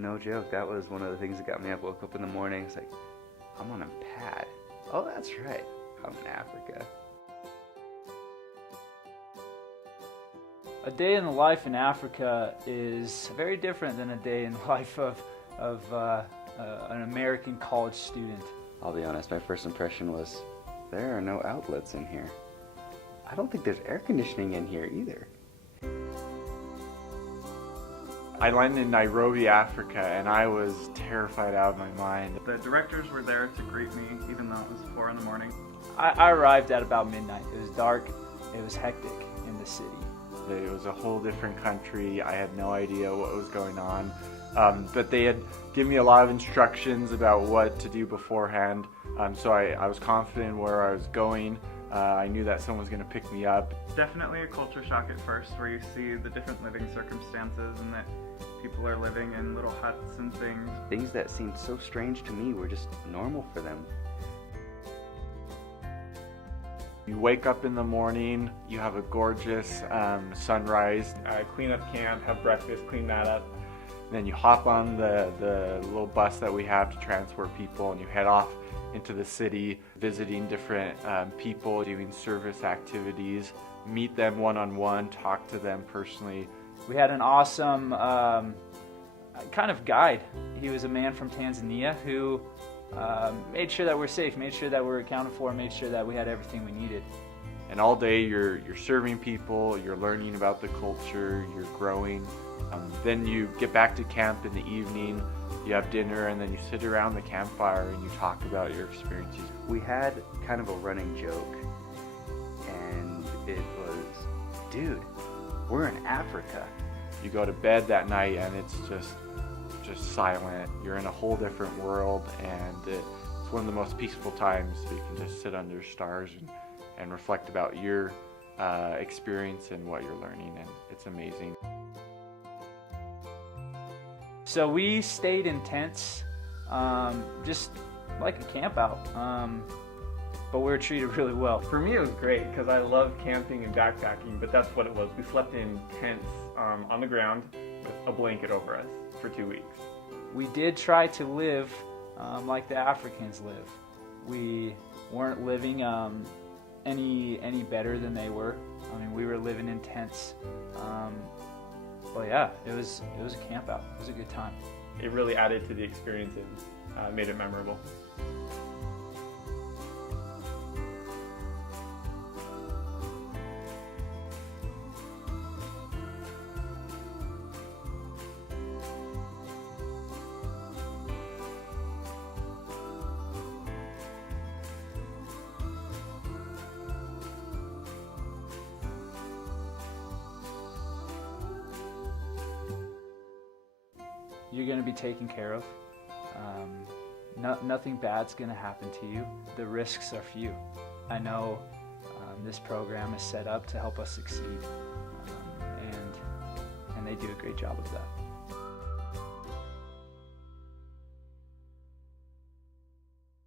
No joke, that was one of the things that got me up. Woke up in the morning, it's like, I'm on a pad. Oh, that's right, I'm in Africa. A day in the life in Africa is very different than a day in the life of an American college student. I'll be honest, my first impression was, there are no outlets in here. I don't think there's air conditioning in here either. I landed in Nairobi, Africa, and I was terrified out of my mind. The directors were there to greet me, even though it was 4 in the morning. I arrived at about midnight. It was dark, it was hectic in the city. It was a whole different country. I had no idea what was going on. But they had given me a lot of instructions about what to do beforehand. So I was confident where I was going. I knew that someone was going to pick me up. Definitely a culture shock at first, where you see the different living circumstances and that people are living in little huts and things. Things that seemed so strange to me were just normal for them. You wake up in the morning, you have a gorgeous sunrise, clean up camp, have breakfast, clean that up. Then you hop on the little bus that we have to transport people, and you head off into the city, visiting different people, doing service activities, meet them one-on-one, talk to them personally. We had an awesome kind of guide. He was a man from Tanzania who made sure that we're safe, made sure that we're accounted for, made sure that we had everything we needed. And all day you're serving people, you're learning about the culture, you're growing. Then you get back to camp in the evening, you have dinner, and then you sit around the campfire and you talk about your experiences. We had kind of a running joke, and it was, dude, we're in Africa. You go to bed that night and it's just silent. You're in a whole different world, and it's one of the most peaceful times. So you can just sit under stars and reflect about your experience and what you're learning, and it's amazing. So we stayed in tents, just like a camp out, but we were treated really well. For me, it was great because I love camping and backpacking, but that's what it was. We slept in tents on the ground with a blanket over us for 2 weeks. We did try to live like the Africans live. We weren't living any better than they were. I mean, we were living in tents. But yeah, it was a camp out. It was a good time. It really added to the experience and made it memorable. You're going to be taken care of. Nothing bad's going to happen to you. The risks are few. I know this program is set up to help us succeed, and they do a great job of that.